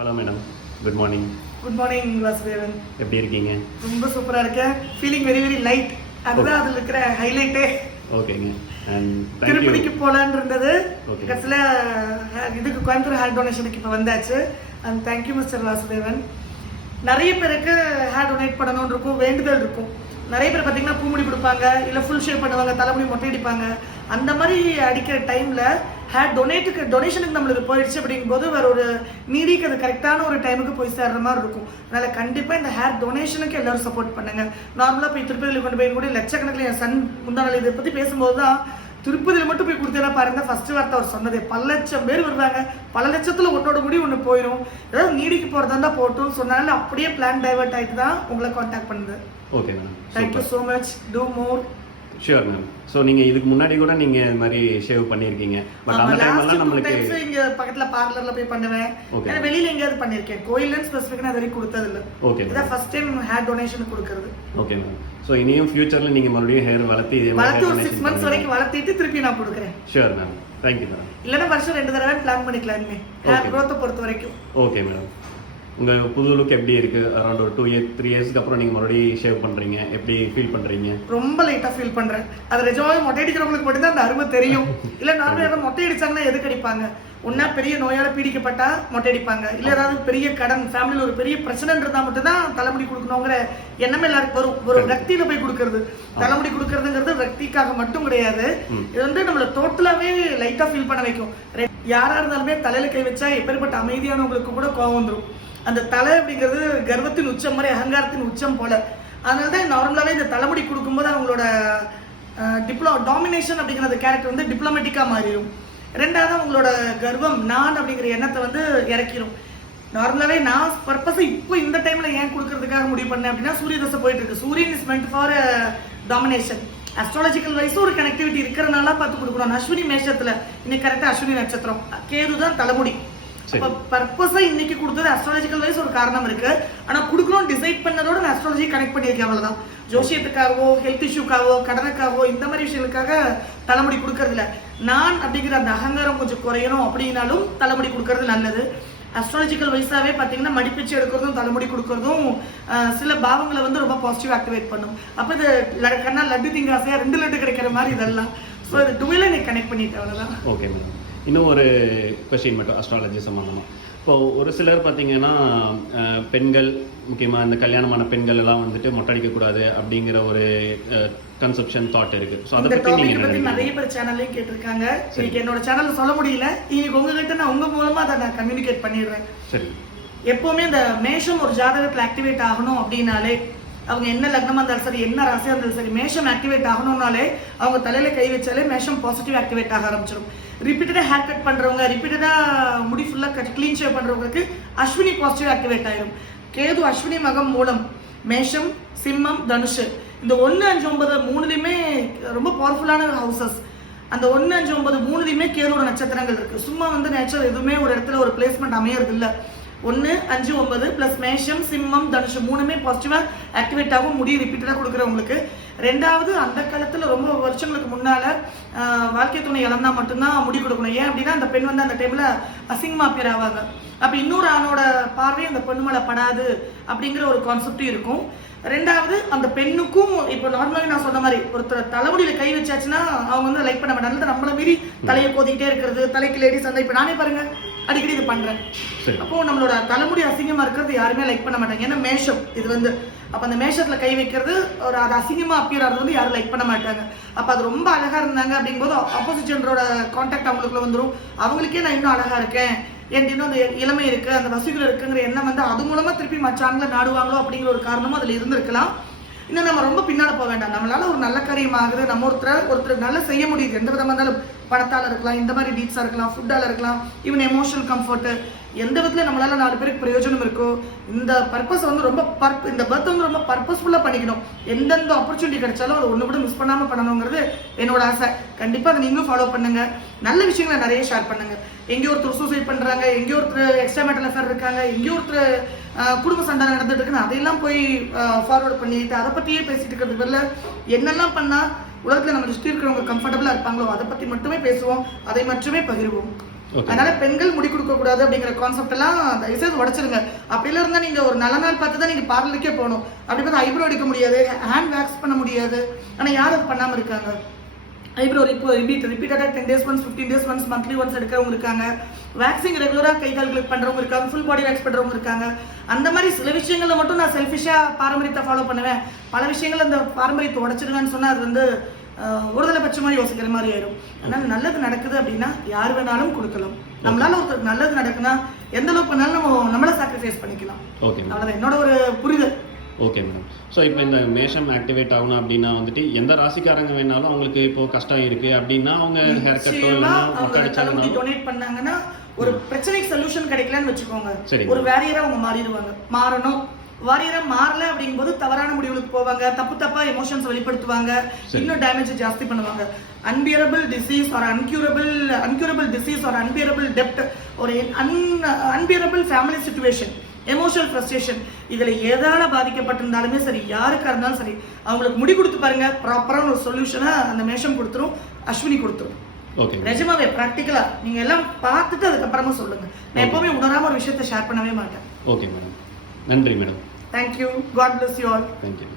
Hello madam good morning good morning Vasudevan எப்படி இருக்கீங்க? ரொம்ப சூப்பரா இருக்கேன். ஃபீலிங் வெரி வெரி லைட் அதுதான் அதுல இருக்கிற ஹைலைட்டே ஓகேங்க திருப்பதிக்கு போலான்னு இருந்தது. கடைசியில் இதுக்கு கோயம்புத்தூர் ஹேர் டொனேஷனுக்கு இப்போ வந்தாச்சு. அண்ட் தேங்க்யூ மிஸ்டர் வாசுதேவன் நிறைய பேருக்கு ஹேர் டொனேட் பண்ணணும்னு இருக்கும் வேண்டுதல் இருக்கும். நிறைய பேர் பார்த்தீங்கன்னா பூமுடி கொடுப்பாங்க இல்லை ஃபுல் ஷேப் பண்ணுவாங்க தலைமுடி மொட்டை அடிப்பாங்க. அந்த மாதிரி அடிக்கிற டைமில் ஹேர் டொனேட்டுக்கு டொனேஷனுக்கு நம்மளுக்கு போயிடுச்சு அப்படிங்கும்போது வேற ஒரு நீடிக்கு அது கரெக்டான ஒரு டைமுக்கு போய் சேர்ற மாதிரி இருக்கும். அதனால் கண்டிப்பாக இந்த ஹேர் டொனேஷனுக்கு எல்லாரும் சப்போர்ட் பண்ணுங்க. நார்மலாக போய் திருப்பதியில் கொண்டு போய் கூட லட்சக்கணக்கில் என் சன் முந்தானால் இதை பற்றி பேசும்போது தான் திருப்பதியில் மட்டும் போய் கொடுத்தேன்னா பாருங்க ஃபர்ஸ்ட் வார்த்தை அவர் சொன்னது. பல லட்சம் பேர் வருவாங்க. பல லட்சத்துல ஒன்னோட முடி ஒன்று போயிடும் ஏதாவது நீடிக்கு போறதா இருந்தா போட்டும். சொன்னாலும் அப்படியே பிளான் டைவர்ட் ஆயிட்டு தான் உங்களை காண்டாக்ட் பண்ணுது. Okay madam thank you so much two more sure ma'am so நீங்கள் இதுக்கு முன்னாடி கூட நீங்கள் இது மாதிரி ஷேவ் பண்ணியிருக்கீங்க. பட் அந்த டைம்லாம் நம்மளுக்கு இங்க பக்கத்துல பார்லர்ல போய் பண்ணுவேன். ஏன்னா வெளியில எங்கேயாவது பண்ணிருக்கேன் கோயில்ல ஸ்பெசிஃபிக்கா நான் வரைக்கும் கொடுத்தது இல்ல ஓகே மேம் இதான் ஃபர்ஸ்ட் டைம் ஹேர் டொனேஷன் கொடுக்கறது. ஓகே மேம் ஸோ இனியும் ஃபியூச்சரில் நீங்கள் மறுபடியும் ஹேர் வளர்த்தி இதே வளர்த்து ஒரு சிக்ஸ் மந்த்ஸ் வரைக்கும் வளர்த்திட்டு திருப்பி நான் கொடுக்குறேன். ஷியோர் மேம் தேங்க்யூ மேடம் இல்லைன்னா வருஷம் ரெண்டு தடவை பிளான் பண்ணிக்கலாம் ஹேர். க்ரோத்தை பொறுத்த வரைக்கும். ஓகே மேடம் உங்கள் புது லுக் எப்படி இருக்குது அரௌண்ட் ஒரு டூ இயர் த்ரீ இயர்ஸ்க்கு அப்புறம் நீங்கள் மறுபடியும் ஷேவ் பண்ணுறீங்க எப்படி ஃபீல் பண்ணுறீங்க ரொம்ப லைட்டா ஃபீல் பண்றேன். அது நிஜமாவே மொட்டை அடிக்கிறவங்களுக்கு மட்டும்தான் அந்த அருமை தெரியும். இல்ல நார்மலா யாராவது மொட்டை அடிச்சாங்கன்னா எதுக்கு அடிப்பாங்க? ஒன்னா பெரிய நோயால பீடிக்கப்பட்டா மொட்டை அடிப்பாங்க. இல்ல ஏதாவது பெரிய கடன் ஃபேமிலியில் ஒரு பெரிய பிரச்சனை இருந்தா மட்டும்தான் தலைமுடி கொடுக்கணுங்கிற எண்ணமே எல்லாருக்கும் வரும். ஒரு ரக்தியில போய் கொடுக்கறது. தலைமுடி கொடுக்கறதுங்கிறது ரக்திக்காக மட்டும் கிடையாது. இது வந்து நம்மள டோட்டலாவே லைட்டா ஃபீல் பண்ண வைக்கும். ரெ- யாரா இருந்தாலுமே தலையில கை வச்சா எப்பேற்பட்ட அமைதியானவங்களுக்கு கூட கோவம் வந்துரும். அந்த தலை அப்படிங்கிறது கர்வத்தின் உச்சம் மாதிரி அகங்காரத்தின் உச்சம் போல. அதனால தான் நார்மலாவே இந்த தலைமுடி கொடுக்கும்போது அவங்களோட டிப்ளோ டாமினேஷன் அப்படிங்கிற அந்த கேரக்டர் வந்து டிப்ளமேட்டிக்கா மாறிடும் ரெண்டாவது உங்களோட கர்வம் நான் அப்படிங்கிற எண்ணத்தை வந்து இறக்கிடும் நார்மலாகவே நான் பர்பஸை இப்போ இந்த டைமில் ஏன் கொடுக்கறதுக்காக முடிவு பண்ணேன் அப்படின்னா சூரிய தசை போயிட்டு இருக்கு சூரியன் is meant for domination astrological வைஸும் ஒரு கனெக்டிவிட்டி இருக்கிறனால பார்த்து கொடுக்கணும். அஸ்வினி மேஷத்தில் இன்னைக்கு கரெக்டாக அஸ்வினி நட்சத்திரம். கேது தான் தலைமுடி. பர்பஸா இன்னைக்கு கொடுத்தது அஸ்ட்ராலஜிக்கல் வைஸ் ஒரு காரணம் இருக்கு. ஆனா கொடுக்கணும் டிசைட் பண்ணதோட நான் அஸ்ட்ராலஜி கனெக்ட் பண்ணியிருக்கேன் அவ்வளவுதான். ஜோசியத்துக்காகவோ ஹெல்த் இஷ்யூக்காகவோ கடனுக்காகவோ இந்த மாதிரி விஷயங்களுக்காக தலைமுடி கொடுக்கறது இல்ல. நான் அப்படிங்கிற அந்த அகங்காரம் கொஞ்சம் குறையணும் அப்படின்னாலும் தலைமுடி கொடுக்கறது நல்லது. அஸ்ட்ராலஜிக்கல் வைஸாவே பாத்தீங்கன்னா மடிப்பிச்சு எடுக்கிறதும் தலைமுடி கொடுக்கறதும் சில பாவங்களை வந்து ரொம்ப பாசிட்டிவ் ஆக்டிவேட் பண்ணும். அப்ப இது கண்ணா லட்டு திங்க ஆசையா ரெண்டு லட்டு கிடைக்கிற மாதிரி இதெல்லாம். ஸோ இது டுவெல நீ கனெக்ட் பண்ணிட்டேன் அவ்வளவுதான். ஓகே மேடம் இன்னும் ஒரு கொஸ்டின் மட்டும் அஸ்ட்ராலஜி சம்மந்தமாக இப்போ ஒரு சிலர் பார்த்தீங்கன்னா பெண்கள் முக்கியமாக இந்த கல்யாணமான பெண்கள் எல்லாம் வந்துட்டு மொட்டை அடிக்கக்கூடாது அப்படிங்கிற ஒரு கன்செப்ஷன் தாட் இருக்கு. ஸோ அதை பற்றி நீங்கள் நிறைய பேர் சேனல்லையும் கேட்டிருக்காங்க. இன்னைக்கு என்னோட சேனல்ல சொல்ல முடியல. இன்னைக்கு உங்ககிட்ட நான் உங்க மூலமா அதை நான் கம்யூனிகேட் பண்ணிடுறேன். சரி. எப்பவுமே இந்த மேஷம் ஒரு ஜாதகத்துல ஆக்டிவேட் ஆகணும் அப்படின்னாலே அவங்க என்ன லக்னமா இருந்தாலும் சரி என்ன ராசியா இருந்தாலும் சரி மேஷம் ஆக்டிவேட் ஆகணும்னாலே அவங்க தலையில கை வச்சாலே மேஷம் பாசிட்டிவ் ஆக்டிவேட் ஆக ஆரம்பிச்சிடும் ரிப்பீட்டடா ஹேர் கட் பண்றவங்க ரிப்பீட்டடா முடி ஃபுல்லா கட் க்ளீன் ஷேவ் பண்றவங்களுக்கு அஸ்வினி பாசிட்டிவ் ஆக்டிவேட் ஆயிடும் கேது அஸ்வினி மகம் மூலம் மேஷம் சிம்மம் தனுஷ் இந்த ஒன்று அஞ்சு ஒன்பது மூணுலையுமே ரொம்ப பவர்ஃபுல்லான ஹவுசஸ் அந்த ஒன்று அஞ்சு ஒன்பது மூணுலையுமே கேரோட நட்சத்திரங்கள் இருக்கு. சும்மா வந்து நேச்சர் எதுவுமே ஒரு இடத்துல ஒரு பிளேஸ்மெண்ட் அமையறது இல்லை ஒன்று அஞ்சு ஒன்பது ப்ளஸ் மேஷம் சிம்மம் தனுஷம் மூணுமே பாசிட்டிவாக ஆக்டிவேட் ஆகும். முடி ரிப்பீட்டடாக கொடுக்குறவங்களுக்கு ரெண்டாவது அந்த காலத்தில் ரொம்ப வருஷங்களுக்கு முன்னால் வாழ்க்கை துணை இழந்தால் மட்டும்தான் முடி கொடுக்கணும். ஏன் அப்படின்னா அந்த பெண் வந்து அந்த டைமில் அசிங்கமா பேர் ஆவாங்க. அப்போ இன்னொரு ஆணோட பார்வை அந்த பெண்ணு மேலே படாது அப்படிங்கிற ஒரு கான்செப்டும் இருக்கும். ரெண்டாவது அந்த பெண்ணுக்கும் இப்போ நார்மலாவே நான் சொன்ன மாதிரி ஒருத்தர் தலைமுடியில கை வச்சாச்சுன்னா அவங்க வந்து லைக் பண்ண மாட்டாங்க. நம்மளை மீறி தலையை கோதிக்கிட்டே இருக்கிறது தலைக்கு லேடிஸ் அந்த இப்போ நானே பாருங்க அடிக்கடி இது பண்றேன். சரி. அப்போ நம்மளோட தலைமுடி அசிங்கமா இருக்கிறது யாருமே லைக் பண்ண மாட்டாங்க. ஏன்னா மேஷம். இது வந்து அப்ப அந்த மேஷத்துல கை வைக்கிறது ஒரு அது அசிங்கமா அப்பியர் ஆகிறது வந்து யாரும் லைக் பண்ண மாட்டாங்க. அப்ப அது ரொம்ப அழகா இருந்தாங்க அப்படிங்கும்போது ஆப்போசிட் ஜெண்டரோட கான்டாக்ட் அவங்களுக்குள்ள வந்துரும். அவங்களுக்கே நான் இன்னும் அழகா இருக்கேன். என்கிட்ட இன்னும் அந்த இளமை இருக்கு அந்த வசதிகள் இருக்குங்கிற எண்ணம் வந்து அது மூலமா திருப்பி ஆண்களை நாடுவாங்களோ அப்படிங்கிற ஒரு காரணமும் அதுல இருந்திருக்கலாம். இன்னும் நம்ம ரொம்ப பின்னால போக வேண்டாம். நம்மளால ஒரு நல்ல காரியம் ஆகுது நம்ம ஒருத்தர் ஒருத்தர் நல்லா செய்ய முடியுது. எந்த விதமா இருந்தாலும் பணத்தால இருக்கலாம் இந்த மாதிரி டீட்ஸா இருக்கலாம் ஃபுட்டால இருக்கலாம் ஈவன் எமோஷனல் கம்ஃபர்ட் எந்த விதத்துல நம்மளால நாலு பேருக்கு பிரயோஜனம் இருக்கோ இந்த பர்பஸ் வந்து ரொம்ப பர்ப் இந்த பர்த் வந்து ரொம்ப பர்பஸ்ஃபுல்லா பண்ணிக்கணும். எந்தெந்த ஆப்பர்ச்சுனிட்டி கிடைச்சாலும் அதை ஒன்று கூட மிஸ் பண்ணாம பண்ணணுங்கிறது என்னோட ஆசை. கண்டிப்பா அதை நீங்களும் ஃபாலோ பண்ணுங்க. நல்ல விஷயங்களை நிறைய ஷேர் பண்ணுங்க. எங்கேயோ ஒருத்தர் சூசைட் பண்றாங்க எங்கேயோ ஒருத்தர் எக்ஸ்ட்ரா மெட்டல் அஃபேர் இருக்காங்க எங்கேயோ ஒருத்தர் குடும்ப சண்டை நடந்துட்டு இருக்குன்னு அதையெல்லாம் போய் ஃபார்வர்ட் பண்ணிட்டு அதை பத்தியே பேசிட்டு இருக்கிறது பதிலா என்னெல்லாம் பண்ணா உலகத்துல நம்ம சுற்றி இருக்கிறவங்க கம்ஃபர்டபுளா இருப்பாங்களோ அதை பத்தி மட்டுமே பேசுவோம் அதை மட்டுமே பகிர்வோம். அதனால பெண்கள் முடி கொடுக்க கூடாது அப்படிங்கிற கான்செப்ட் எல்லாம் தயவுசெய்து உடைச்சிருங்க. அப்படிலாம் இருந்தா நீங்க ஒரு நல்ல நாள் பார்த்து தான் நீங்க பார்லருக்கே போகணும். அப்படி பார்த்தா ஐப்ரோ எடுக்க முடியாது ஹேண்ட் வேக்ஸ் பண்ண முடியாது. ஆனா யார் அது பண்ணாம இருக்காங்க? ஐப்ரோ இப்போ ரிப்பீட் ரிப்பீட்டடாக ten days once fifteen days once monthly once எடுக்கிறவங்க இருக்காங்க. வேக்சிங் ரெகுலராக கை கால்களுக்கு பண்ணுறவங்க இருக்காங்க ஃபுல் பாடி வேக்ஸ் பண்ணுறவங்க இருக்காங்க. அந்த மாதிரி சில விஷயங்களில் மட்டும் நான் செல்ஃபிஷாக பாரம்பரியத்தை ஃபாலோ பண்ணுவேன். பல விஷயங்கள் அந்த பாரம்பரியத்தை உடச்சிடுவேன்னு சொன்னால் அது வந்து ஆஹ், ஒருதலை பட்சமாக யோசிக்கிற மாதிரி ஆயிடும் அதனால நல்லது நடக்குது அப்படின்னா யார் வேணாலும் கொடுக்கலாம். நம்மளால ஒருத்தருக்கு நல்லது நடக்குன்னா எந்த அளவுக்கு பண்ணாலும் நம்ம நம்மளை சாக்ரிஃபைஸ் பண்ணிக்கலாம். அவ்வளோதான் என்னோட ஒரு புரிதல். ஓகே மேடம் ஸோ இப்போ இந்த மேஷம் ஆக்டிவேட் ஆகணும் அப்படின்னா வந்துட்டு எந்த ராசிக்காரங்க வேணாலும் அவங்களுக்கு இப்போ கஷ்டம் இருக்கு அப்படின்னா அவங்க ஹேர் கட்டோ இல்லைன்னா டொனேட் பண்ணாங்கன்னா ஒரு பிரச்சனைக்கு சொல்யூஷன் கிடைக்கலன்னு வச்சுக்கோங்க. சரி. ஒரு வேரியரா அவங்க மாறிடுவாங்க. மாறணும். வாரியரா மாறல அப்படிங்கும்போது தவறான முடிவுகளுக்கு போவாங்க. தப்பு தப்பா எமோஷன்ஸ் வெளிப்படுத்துவாங்க. இன்னும் டேமேஜ் ஜாஸ்தி பண்ணுவாங்க. அன்பியரபிள் டிசீஸ் ஒரு அன்கியூரபிள் அன்கியூரபிள் டிசீஸ் ஒரு அன்பியரபிள் டெப்ட் ஒரு un unbearable family situation emotional frustration இதுல எதால பாதிக்கப்பட்டிருந்தாலுமே சரி யாருக்கா இருந்தாலும் சரி அவங்களுக்கு முடி கொடுத்து பாருங்க. ப்ராப்பரான ஒரு சொல்யூஷனை அந்த மேஷம் கொடுத்துரும் அஸ்வினி கொடுத்துரும். ஓகே நிஜமாவே ப்ராக்டிக்கலா நீங்க எல்லாம் பார்த்துட்டு அதுக்கப்புறமா சொல்லுங்க. நான் எப்பவுமே உணராம ஒரு விஷயத்தை ஷேர் பண்ணவே மாட்டேன். ஓகே மேடம் நன்றி madam thank you God bless you all thank you